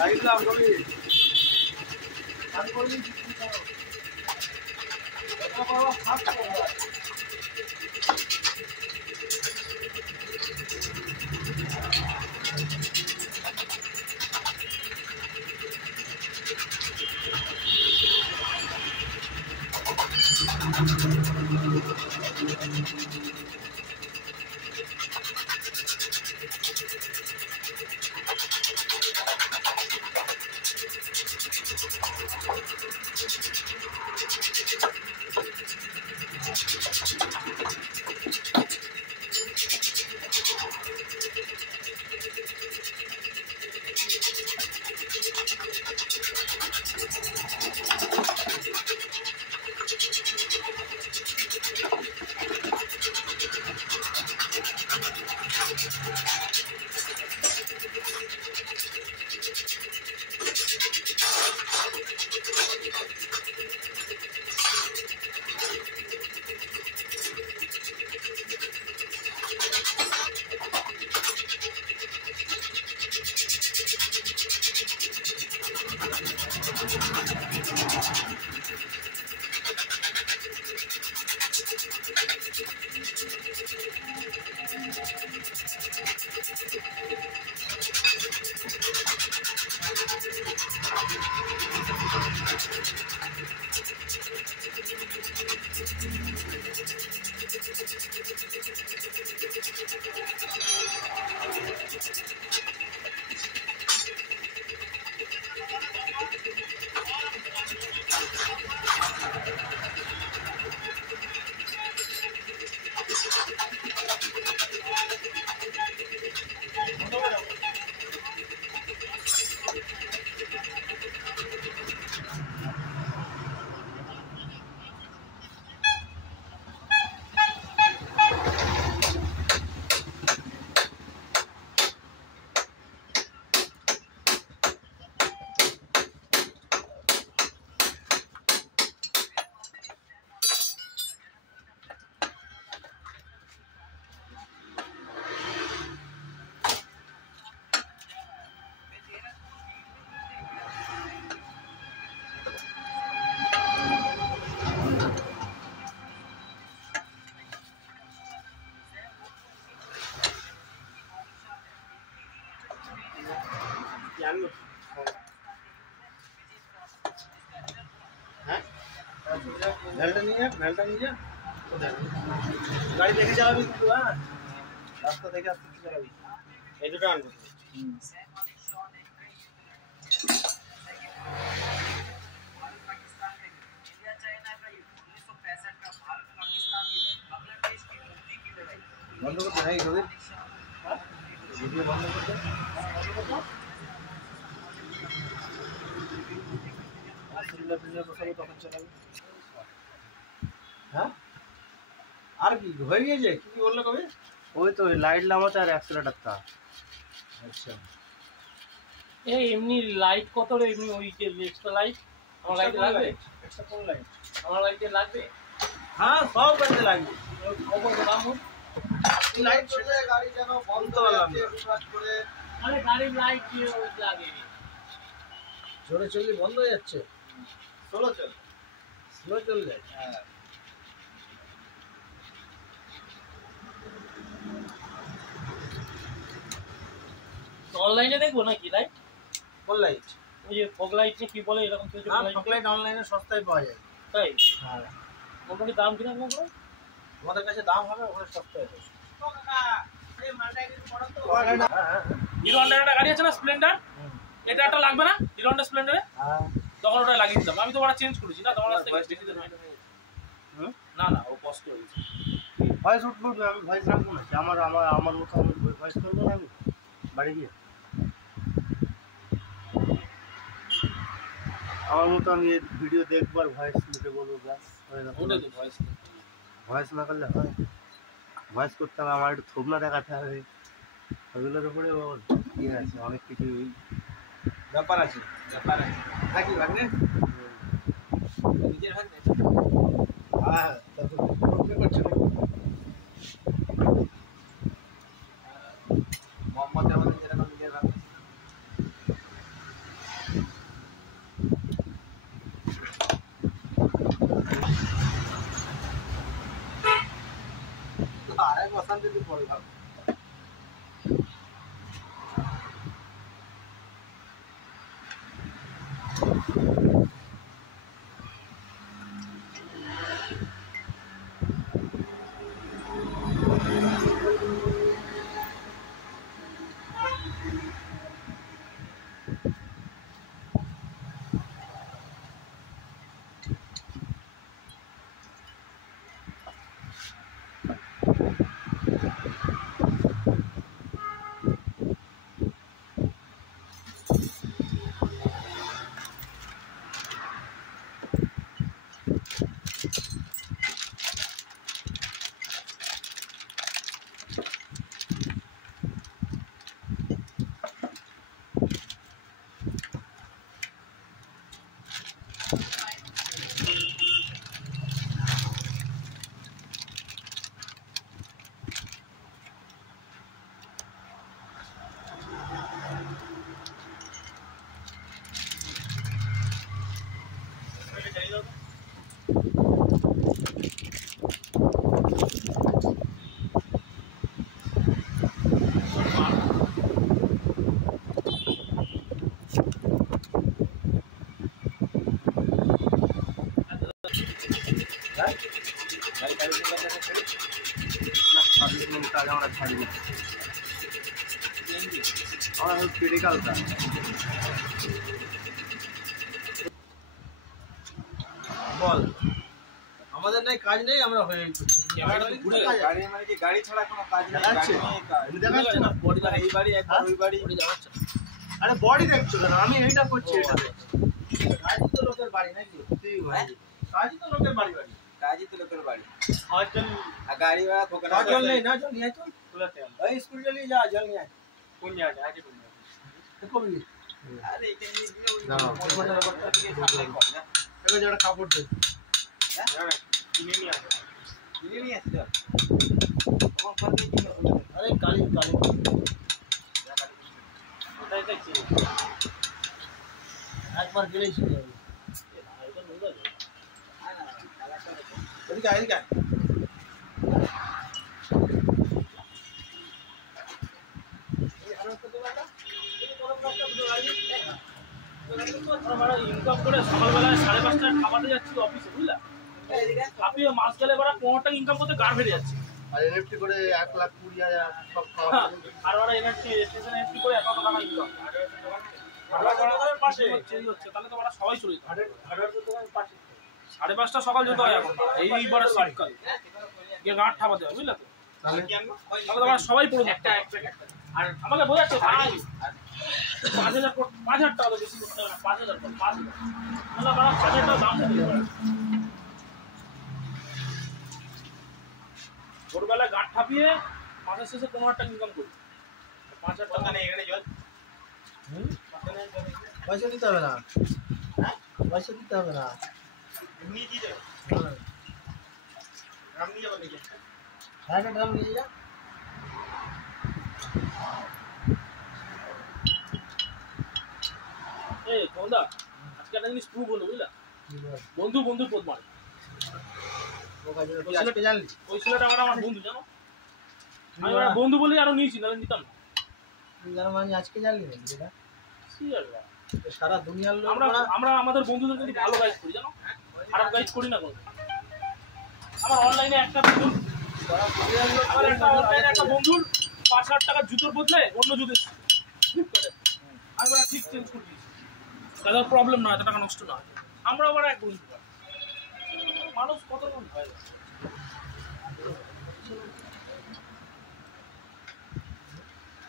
Light लाओ कभी गाड़ी देखे चलाबी तू रास्ता देखे आस्ते चलाबी এই দুটো আনবো বন্ধ করতে নাই কবির ভিডিও বন্ধ করতে আসলে ভিডিও বসাবো তখন চালাবো হ্যাঁ আর কি হয়ে গিয়েছে কি বললো কবে ওই তো লাইট লাগাতে আর অ্যাক্সিলেটরটা আচ্ছা এই এমনি লাইট কত রে? এমনি ওই যে এক্সট্রা লাইট আমার লাইটে লাগবে? এক্সট্রা কোন লাইট? আমার লাইটে লাগবে? হ্যাঁ সব কাজে লাগবে। কত দাম? লাইট চলে গাড়ি যেন বন্ধ হলাম করে। আরে গাড়ির লাইট দিয়ে ওই লাগে। জোরে চললে বন্ধ হয়ে যাচ্ছে। স্লো চল। স্লো চললে। হ্যাঁ। অনলাইনে দেখবো নাকি লাইট? কোন লাইট? ওই যে ফগ লাইট কি বলে এরকম কিছু লাইট? ফগ লাইট অনলাইনে সস্তায় পাওয়া যায়। তাই? হ্যাঁ। মোটামুটি দাম কিরকম হবে? আমাদের কাছে দাম হবে ওখানে সস্তায় হবে। ও কাকা, এই মালটা একটু পড়ো তো। হ্যাঁ। হিরো হন্ডার একটা গাড়ি আছে না স্প্লেন্ডার? এটা একটা লাগবে না হিরো হন্ডা স্প্লেন্ডারে? হ্যাঁ। তখন ওটা লাগিয়ে দিতাম। আমি তো ওটা চেঞ্জ করেছি না, তোমার কাছ থেকে বেশি দিতে না না ও কষ্ট হয়েছে। ভয়েস উঠবো আমি ভয়েস রাখবো না। আমার আমার আমার মতো আমি ভয়েস করবো না আমি বাড়ি গিয়ে। আমার মতো আমি ভিডিও দেখবো আর ভয়েস লিখে বলবো ব্যাস হয়ে গেল। ওটাই তো ভয়েস। ভয়েস না করলে হয়? ভয়েস করতে হবে, আমার একটু থোবনা দেখাতে হবে, ওগুলোর উপরে ওর ইয়ে আছে, অনেক কিছু ব্যাপার আছে। থাকি ভাগ্নে নিজের ভাগ্নে। হ্যাঁ তারপরে করছে নাকি মোহাম্মদ আমাদের যেরকম নিজের ভাগ্নে। আরেক বসান যদি পড়ে ভাব ক্রিটিক্যালটা বল। আমাদের নাই কাজ নেই, আমরা হয়ে গাড়ি মানে কি গাড়ি ছাড়া কোনো কাজ নেই। দেখাচ্ছে না বডি এই বাড়ি একবার ওই বাড়ি দেখাচ্ছে। আরে বডি দেখছো কেন? আমি এইটা করছি, এটা কাজই তো লোকের বাড়ি নাকি? কাজই তো লোকের বাড়ি বাড়ি কাজই তো লোকের বাড়ি। আর গাড়ি ভাড়া খোকা জল নেই না, জল নিয়ে চল তুলাতে ওই স্কুল চলে যা, জল নিয়ে আয়। কোন জায়গা আছে? কোন জায়গা কবি? আরে এখানে দিলে ওই মজা ব্যাপারটা দিয়ে সামলাই কর না। এবার যারা কাপড় দে হ্যাঁ কিনে নিয়ে আসে, কিনে নিয়ে আসে জল তোমার ঘর থেকে কিনে। আরে কালি কালি ওটাই দেখছি একবার গেলেই শিখে যাবে। এটা নুন যাবে এদিকে আয়, এদিকে আয়। ইনকাম করে সকালবেলায় 5:30টায় খাবারে যাচ্ছি অফিসে, বুঝলা? আপনি মাস গেলে 15 টাকা ইনকাম করতে গাড় ফেটে যাচ্ছে। আর এনএফটি করে 1,20,000 সব খাওয়া। আর ওরা এনএফটি স্টেশন এনএফটি করে 1 টাকা ইনকাম। পাশে হচ্ছে তাহলে তো ওরা সবাই চলে যায়। 5:30 সকাল যেতে হয় এখন এইবারে শীতকাল গিয়ে গাঁট ঠাপাতে হয়, বুঝলে তো? তাহলে তোমরা সবাই পড়ে একটা আর আমাকে বোঝাচ্ছে ভাই 5,000 টাকা তো বেশি করতে হবে না, 5,000 আমরা 5,000 টাকা দাম দিতে পারি। ভোরবেলায় গাঁট ঠাপিয়ে মাসের শেষে 15 টাকা ইনকাম করি। 5,000 টাকা নেই এখানে জল পয়সা দিতে হবে না, পয়সা দিতে হবে না, এমনি দিয়ে দেবে। ড্রাম নিয়ে যাবো দেখি, হ্যাঁ ড্রাম নিয়ে যা। এই কন্দা আজকে একটা জিনিস প্রুভ হলো বুঝলা, বন্ধু বন্ধুর পথ মারে। জানলি ওই ছেলেটা আমার বন্ধু জানো, আমি ওরা বন্ধু বলেই আরো নিয়েছি, নাহলে নিতাম না। মানে আজকে জানলি না যেটা সিরিয়াসলি সারা দুনিয়ার লোক আমরা আমাদের বন্ধুদের কিন্তু ভালো গাইড করি জানো, খারাপ গাইড করি না কোনো। আমার অনলাইনে একটা বন্ধু, আমার একটা অনলাইনে একটা বন্ধুর 5,000 টাকার জুতোর বদলে অন্য জুতো আমি ওরা ঠিক চেঞ্জ করে দিয়েছি, তাদের প্রবলেম না, এত টাকা নষ্ট না। আমরা আবার এক বন্ধু, মানুষ কত রকম হয়।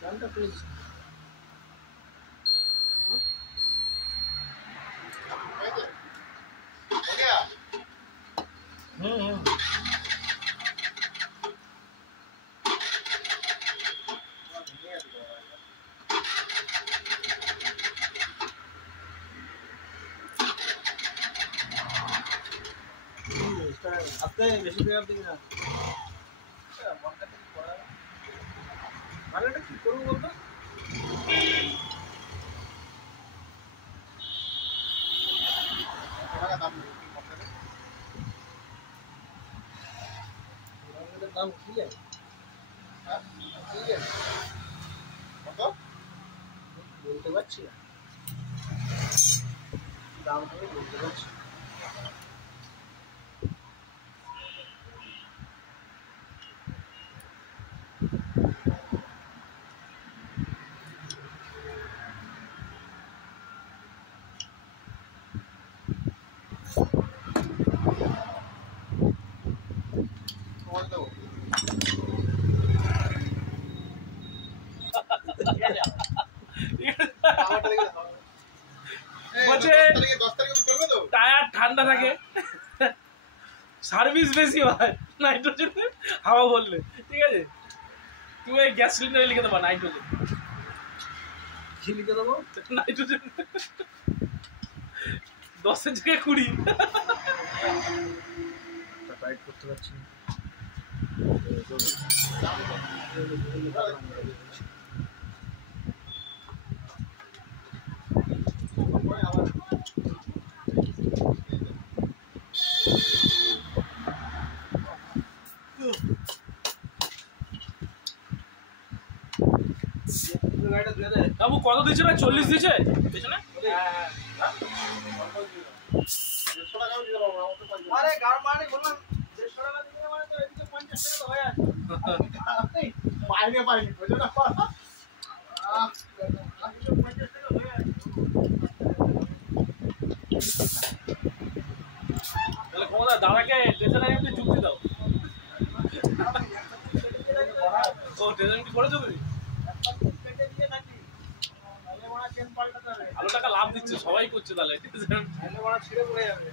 দামটা প্লিজ আপনি বেশি করে আপনি না ভালোটা কি করবো বলতো, দাম কি আছে বলতে পারছি না, দাম আমি বলতে পারছি। টায়ার ঠান্ডা থাকে, সার্ভিস বেশি হয় নাইট্রোজেনে হাওয়া বললে, ঠিক আছে। তুমি এই গ্যাস সিলিন্ডারে লিখে দেবা নাইট্রোজেন, কি লিখে দেবো নাইট্রোজেন 10-এর জায়গায় 20। টাইট করতে পারছি না। বাবু কত দিয়েছে না, 40 দিয়েছে পেছনে। আরে গাড় মানে বললাম 150 টাকা দিতে মানে তো এদিকে 50 টাকা তো হয়ে আছে বাইরে বাইরে বুঝো না, 50 টাকা হয়ে আছে। তাহলে কোন দাদাকে টেনশনে একটু যুক্তি দাও। ও টেনশন কি করে দেবে, ভালো টাকা লাভ দিচ্ছে, সবাই করছে তাহলে ছিঁড়ে পড়ে যাবে।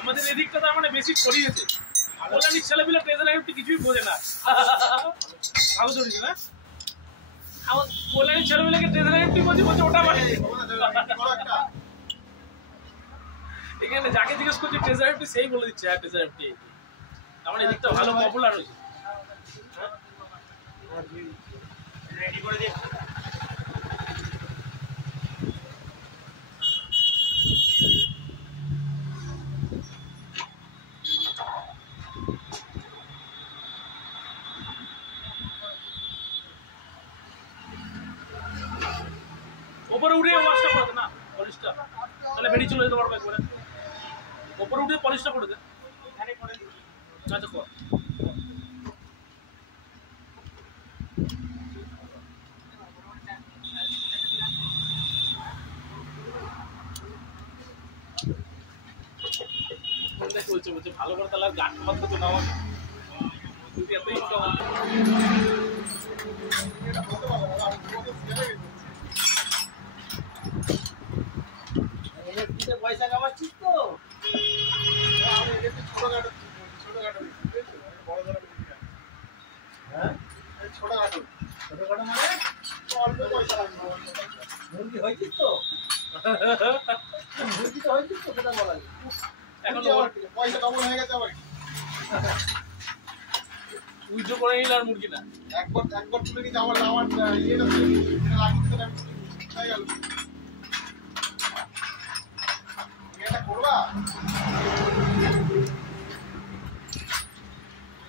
আমাদের এদিকটা তার মানে বেশি ছড়িয়েছে, কল্যাণীর ছেলেপিলে ট্রেজারার একটু কিছুই বোঝে না, ভালো চলেছে না। আমার কল্যাণীর ছেলেপিলেকে ট্রেজারার একটু বলছে ওটা মানে এখানে যাকে জিজ্ঞেস করছে ট্রেজার এফটি সেই বলে দিচ্ছে হ্যাঁ ট্রেজার এফটি। আমার এদিকটা ভালো পপুলার হয়েছে। রেডি করে দিয়ে উপরে উঠে ওয়াশটা করে দে না পলিশটা, তাহলে বেরিয়ে চলে যেতে পারবে একবারে। উপরে উঠে পলিশটা করে দে, এখানে করে দিই। আচ্ছা কর। বলছে ভালো করে তাহলে আর গান মাত্র তো নেওয়া যদি এত ইনকাম পয়সা কামাচ্ছিস তো ছোটখাটো এখন পয়সা ডবল হয়ে গেছে আবার উইথড্র করে নিল আর মুরগি না একবার তুলে নিয়ে আমার ইয়েটা লাগিয়ে হয়ে গেল এটা করবা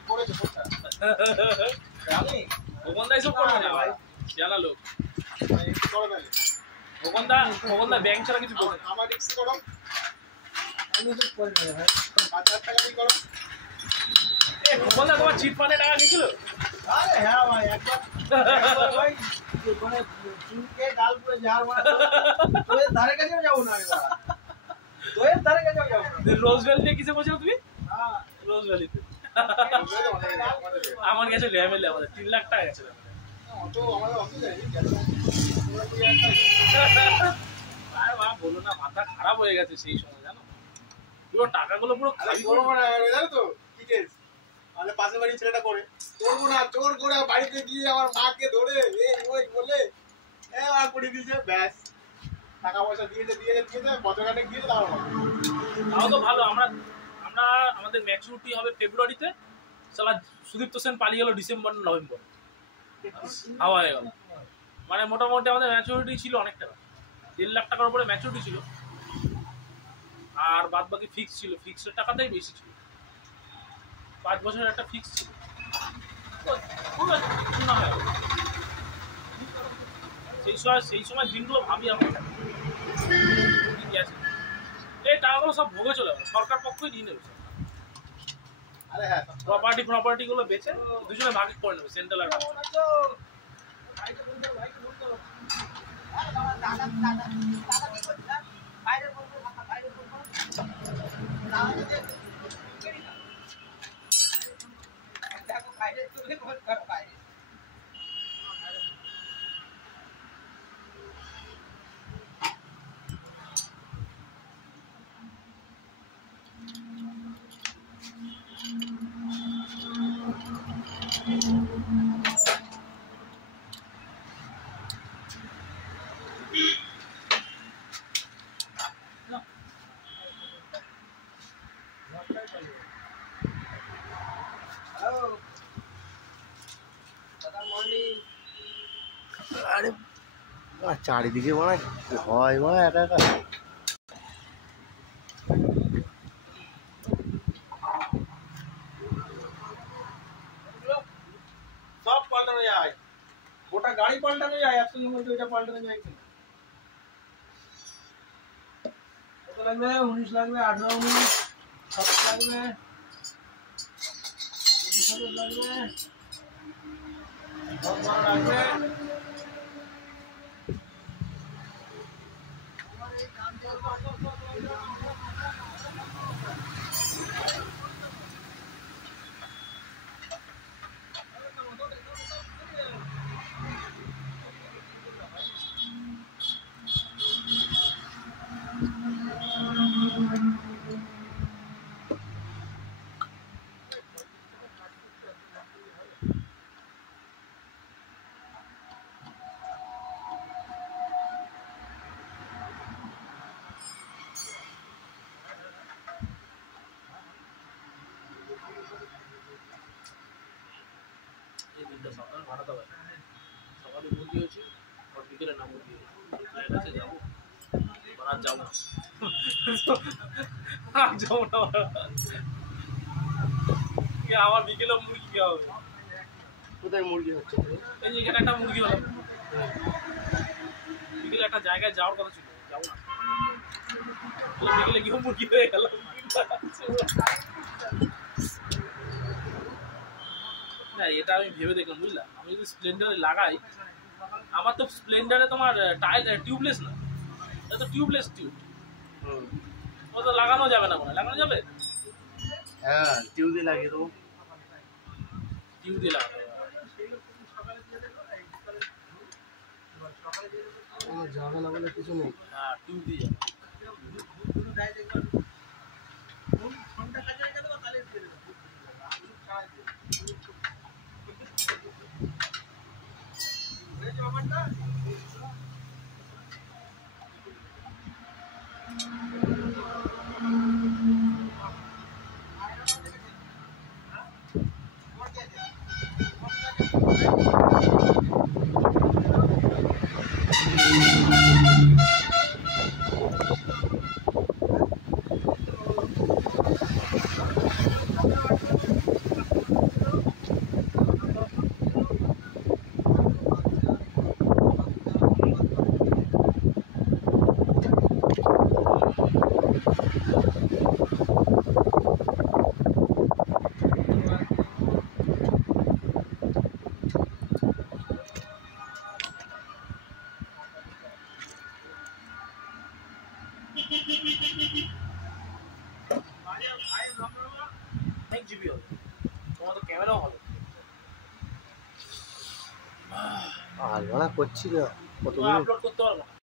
করেছে কোথা আমি ভগবানদা এসব করবে না ভাই জানা লোক ভগবানদা ব্যাংক ছাড়া কিছু করবে আমার রিক্স করো আমি তো করে দেব ভাই 5000 টাকা দিয়ে করো ভগবানদা তোমার চিট ফান্ডে টাকা গেছিল আরে হ্যাঁ ভাই একবার ভাই মানে চুনকে ডাল পুরো ঝাড় মারা তোর ধারে কাছে যাব না আমি বাবা তোর ধারে কাছে যাব না রোজ ভ্যালিতে কিসে বলছো তুমি হ্যাঁ রোজ ভ্যালিতে আমার কাছে লেভেলে আমাদের 3 লাখ টাকা গেছে অত আমাদের অত যায়নি আরে বাবা বলো না মাথা খারাপ হয়ে গেছে সেই সময় জানো পুরো টাকাগুলো পুরো খালি করব না জানো তো কি কেস মানে পাশে বাড়ি ছেলেটা করে করবো না চোর করে বাড়িতে গিয়ে আমার মাকে ধরে এই ওই বলে আর করে দিয়েছে ব্যাস টাকা পয়সা দিয়েছে বছরখানেক দিয়েছে তাও তো ভালো আমরা আমাদের ম্যাচুরিটি হবে ফেব্রুয়ারিতে সালা সুদীপ্ত সেন পালিয়ে গেল ডিসেম্বর নভেম্বর হাওয়া হয়ে গেল মানে মোটামুটি আমাদের ম্যাচুরিটি ছিল অনেক টাকা 1.5 লাখ টাকার উপরে ম্যাচুরিটি ছিল আর বাদ বাকি ফিক্স ছিল ফিক্সের টাকাটাই বেশি ছিল 5 বছরের একটা ফিক্স ছিল সেই সময় দিনগুলো ভাবি আমরা এই টাকাগুলো সব ভোগে চলে গেল সরকার পক্ষই নিয়ে নেবে আরে হ্যাঁ প্রপার্টি গুলো বেচে দুজনে ভাগে করে নেবে সেন্ট্রাল আর আরে চারিদিকে মানে হয় মা একা একা সব পাল্টানো যায় গোটা গাড়ি পাল্টানো যায় একসঙ্গে বলতে ওইটা পাল্টানো যায় কিনা কত লাগবে 19 লাগবে 18 19 7 লাগবে 20 লাগবে 10 লাগবে সকাল ভাড়াতে হবে সকালে মুরগি হয়েছে আর বিকেলে না মুরগি হয়েছে যাবো আর যাবো না আমার বিকেলে মুরগি খাওয়া হবে কোথায় মুরগি হচ্ছে এই যে এখানে একটা মুরগি হলো বিকেলে একটা জায়গায় যাওয়ার কথা ছিল যাবো না বিকেলে গিয়ে মুরগি হয়ে গেল না এটা আমি ভেবে দেখলাম বুঝলাম আমি যদি স্প্লেন্ডারে লাগাই আমার তো স্প্লেন্ডারে তোমার টায়ার টিউবলেস না এটা তো টিউবলেস টিউব ও তো লাগানো যাবে না মনে লাগানো যাবে হ্যাঁ টিউব দিয়ে লাগিয়ে দেবো টিউব দিয়ে লাগানো যাবে না বলে কিছু নেই হ্যাঁ টিউব দিয়ে যাবে অনেক জিবি হবে, তোমার তো ক্যামেরাও ভালো। আর মানা করছি না কত আপলোড করতে পারবো না।